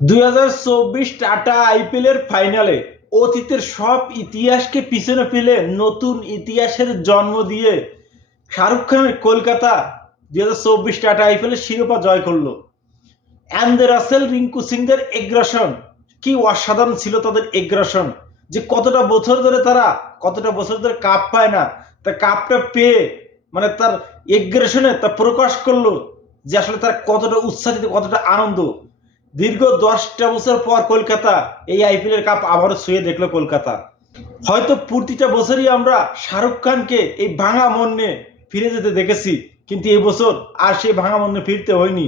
2024 tata IPL এর ফাইনালে অতীতের সব ইতিহাসকে পিছনে ফেলে নতুন ইতিহাসের জন্ম দিয়ে শাহরুখ খানের কলকাতা 2024 টাটা আইপিএল এর শিরোপা জয় করলো। অ্যান্ডে রাসেল, রিঙ্কু সিংদের এগ্রাসন কি অসাধারণ ছিল, তাদের এগ্রাসন যে কতটা বছর ধরে কাপ পায় না, তা কাপটা পেয়ে মানে তার এগ্রেশনে তা প্রকাশ করলো যে আসলে তার কতটা উৎসাহিত, কতটা আনন্দ। দীর্ঘ 10টা বছর পর কলকাতা এই আইপিএল এর কাপ আবারও ছুঁয়ে দেখলো কলকাতা। হয়তো প্রতিটা বছরই আমরা শাহরুখ খানকে এই ভাঙা মন নিয়ে ফিরে যেতে দেখেছি, কিন্তু এই বছর আর সেই ভাঙা মন নিয়ে ফিরতে হয়নি।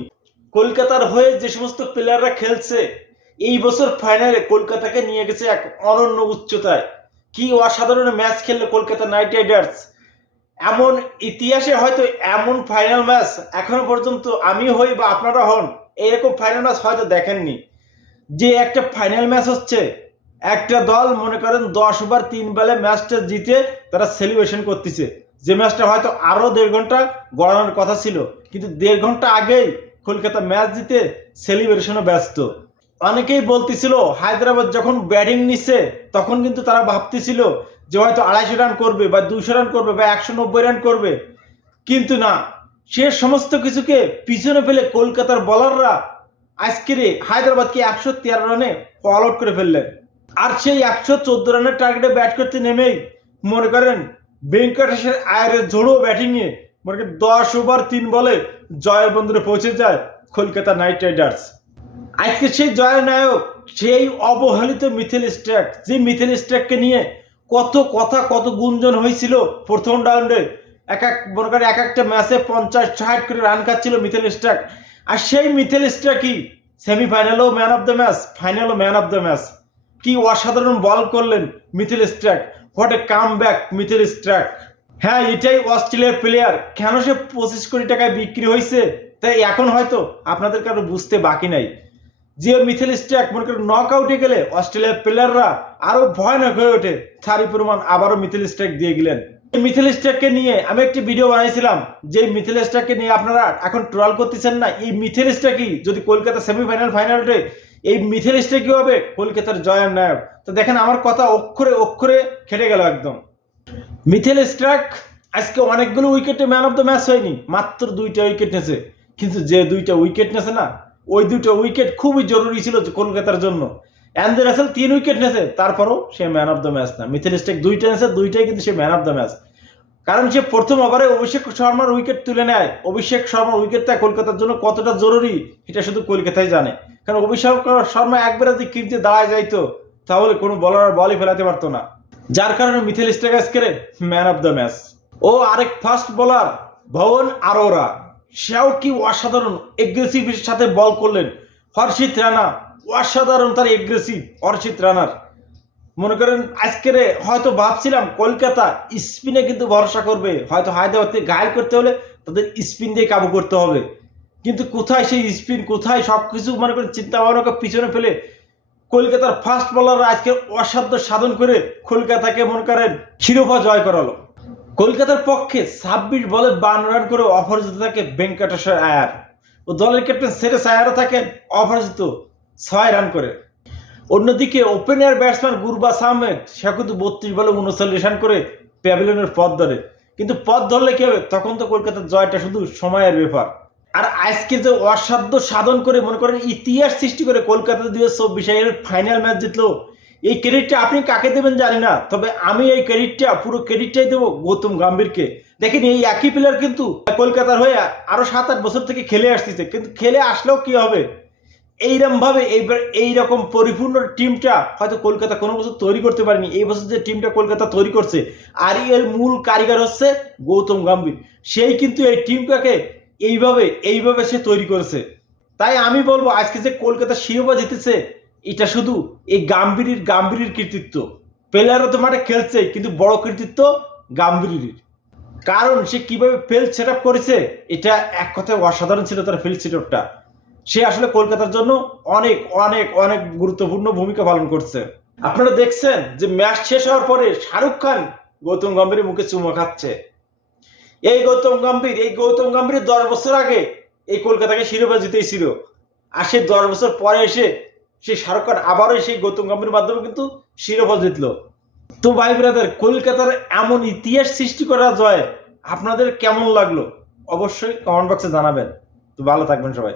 কলকাতার হয়ে যে সমস্ত প্লেয়াররা খেলছে এই বছর ফাইনালে কলকাতাকে নিয়ে গেছে এক অনন্য উচ্চতায়। কি অসাধারণ ম্যাচ খেললো কলকাতা নাইট রাইডার্স। এমন ইতিহাসে হয়তো এমন ফাইনাল ম্যাচ এখনো পর্যন্ত আমি হই বা আপনারা হন এরকম ফাইনাল ম্যাচ হয়তো দেখেননি। যে একটা ফাইনাল ম্যাচ হচ্ছে, একটা দল মনে করেন 10 ওভার 3 বলে ম্যাচটা জিতে তারা সেলিব্রেশন করতেছে, যে ম্যাচটা হয়তো আরো 1.5 ঘন্টা গড়ানোর কথা ছিল, কিন্তু 1.5 ঘন্টা আগেই কলকাতা ম্যাচ জিতে সেলিব্রেশনে ব্যস্ত। অনেকেই বলতেছিল হায়দ্রাবাদ যখন ব্যাটিং নিচ্ছে তখন কিন্তু তারা ভাবতেছিল যে হয়তো 250 রান করবে বা 200 রান করবে বা 190 রান করবে, কিন্তু না, সে সমস্ত কিছুকে পিছনে ফেলে কলকাতার বোলাররা আজকের হায়দ্রাবাদকে 113 রানে অল আউট করে ফেললেন। আর সেই 114 রানের টার্গেটে ব্যাট করতে নেমেই মনে করেন ভেঙ্কটেশের আয়ারের ঝোড়ো ব্যাটিংয়ে মনে করেন 10 ওভার 3 বলে জয়ের বন্দরে পৌঁছে যায় কলকাতা নাইট রাইডার্স। আজকে সেই জয়ের নায়ক সেই অবহেলিত মিথেল স্ট্রাক, যে মিথেল স্ট্রাককে নিয়ে কত কথা কত গুঞ্জন হয়েছিল প্রথম রাউন্ডে। মনে করেন এক একটা ম্যাচে 50-60 করে রান খাচ্ছিল মিথেল স্ট্রাক। আর সেই মিথেল স্ট্রাকই সেমিফাইনালও ম্যান অফ দ্য ম্যাচ, ফাইনালও ম্যান অফ দ্য ম্যাচ। কি অসাধারণ বল করলেন Mitchell Starc, what a comeback Mitchell Starc. হ্যাঁ, এটাই অস্ট্রেলিয়ার প্লেয়ার, কেন সে 25 কোটি টাকায় বিক্রি হয়েছে তাই এখন হয়তো আপনাদের কারো বুঝতে বাকি নাই। যে মিথেল স্ট্রাক মনে করেন নক আউটে গেলে অস্ট্রেলিয়ার প্লেয়াররা আরো ভয়ানক হয়ে ওঠে, তারই প্রমাণ আবারও মিথেল স্ট্রাক দিয়ে গেলেন। এই মিথেল স্ট্রাককে নিয়ে আমি একটি ভিডিও বানাইছিলাম, যে মিথেল স্ট্রাককে নিয়ে আপনারা এখন ট্রল করতেছেন না। এই মিথেল স্ট্রাকই যদি কলকাতা সেমিফাইনাল ফাইনালে, এই মিথেল স্ট্রাকই হবে কলকাতার জয়ের নায়ক। তো দেখেন আমার কথা অক্ষরে অক্ষরে খেটে গেল একদম। মিথেল স্ট্রাক আজকে অনেকগুলো উইকেটে ম্যান অফ দ্য ম্যাচ হয়নি, মাত্র 2টা উইকেট নেছে, কিন্তু যে 2টা উইকেট নেছে না, ওই 2টা উইকেট খুবই জরুরি ছিল কলকাতার জন্য। অ্যান্ডে রাসেল 3 উইকেট নেছে, তারপরও সে ম্যান অফ দ্য ম্যাচ না। মিথেল স্ট্রাক 2টা নেছে, 2টাই কিন্তু সে ম্যান অফ দ্য ম্যাচ। কারণ সে প্রথম ওভারে অভিষেক শর্মার উইকেট তুলে নেয়। অভিষেক শর্মার উইকেটটা কলকাতার জন্য কতটা জরুরি এটা শুধু কলকাতায় জানে। কারণ অভিষেক শর্মা একবার যদি কিনতে দাঁড়ায় যাইতো তাহলে কোনো বলার বলই ফেলাতে পারতো না, যার কারণে মিথেল স্ট্রাক আজকের ম্যান অফ দ্য ম্যাচ। ও আরেক ফাস্ট বোলার ভুবন আরোরা, সেও কি অসাধারণ এগ্রেসিভের সাথে বল করলেন। হর্ষিত রানা অসাধারণ, তার এগ্রেসিভ হর্ষিত রানার। মনে করেন আজকের হয়তো ভাবছিলাম কলকাতা স্পিনে কিন্তু ভরসা করবে, হয়তো হায়দ্রাবাদকে ঘায়েল করতে হলে তাদের স্পিন দিয়ে কাবু করতে হবে, কিন্তু কোথায় সেই স্পিন, কোথায় সবকিছু মনে করেন চিন্তা ভাবনাকে পিছনে ফেলে কলকাতার ফাস্ট বোলাররা আজকে অসাধ্য সাধন করে কলকাতাকে মনে করেন শিরোপা জয় করালো। কলকাতার পক্ষে 26 বলে 52 রান করে অপরাজিত থাকে ভেঙ্কটেশ্বর আয়ার, ও দলের ক্যাপ্টেন সেরেস আয়ারও থাকেন অপরাজিত 6 রান করে। অন্যদিকে ওপেনার ব্যাটসম্যান গুরবাজ আহমেদ সে কিন্তু 32 বলে 39 রান করে প্যাভিলিয়নের পথ ধরে, কিন্তু পথ ধরলে কি হবে, তখন তো কলকাতার জয়টা শুধু সময়ের ব্যাপার। আর আজকে যে অসাধ্য সাধন করে মনে করেন ইতিহাস সৃষ্টি করে কলকাতা 2024 ফাইনাল ম্যাচ জিতলো, এই ক্রেডিটটা আপনি কাকে দেবেন জানি না, তবে আমি এই পুরো ক্রেডিটটাই দেবো গৌতম গম্ভীরকে। দেখেন এই একই প্লেয়ার কিন্তু কলকাতার হয়ে আরো 7-8 বছর থেকে খেলে আসতেছে, কিন্তু খেলে আসলেও কি হবে, এইরকম ভাবে এইরকম পরিপূর্ণ টিমটা হয়তো কলকাতা কোনো বছর তৈরি করতে পারেনি। এই বছর যে টিমটা কলকাতা তৈরি করছে আর এর মূল কারিগর হচ্ছে গৌতম গম্ভীর, সেই কিন্তু এই টিমটাকে এইভাবে সে তৈরি করেছে। তাই আমি বলবো আজকে যে কলকাতা শিরোপা জিতেছে এটা শুধু এই গাম্ভীরের কৃতিত্ব। প্লেয়ারও তো মাঠে খেলছে, কিন্তু বড় কৃতিত্ব গাম্ভীরের। কারণ সে কিভাবে ফিল্ড সেট আপ করেছে এটা এক কথায় অসাধারণ ছিল তার ফিল্ড সেট আপটা। সে আসলে কলকাতার জন্য অনেক অনেক অনেক গুরুত্বপূর্ণ ভূমিকা পালন করছে। আপনারা দেখছেন যে ম্যাচ শেষ হওয়ার পরে শাহরুখ খান গৌতম গম্ভীরের মুখে চুমো খাচ্ছে। এই গৌতম গম্ভীর 10 বছর আগে এই কলকাতাকে শিরোপা জিতেছিল, আর সে 10 বছর পরে এসে সেই শাহরুখ খান আবারও সেই গৌতম গম্ভীরের মাধ্যমে কিন্তু শিরোপা জিতলো। তো ভাই ব্রাদার, কলকাতার এমন ইতিহাস সৃষ্টি করা জয় আপনাদের কেমন লাগলো অবশ্যই কমেন্ট বক্সে জানাবেন। তো ভালো থাকবেন সবাই।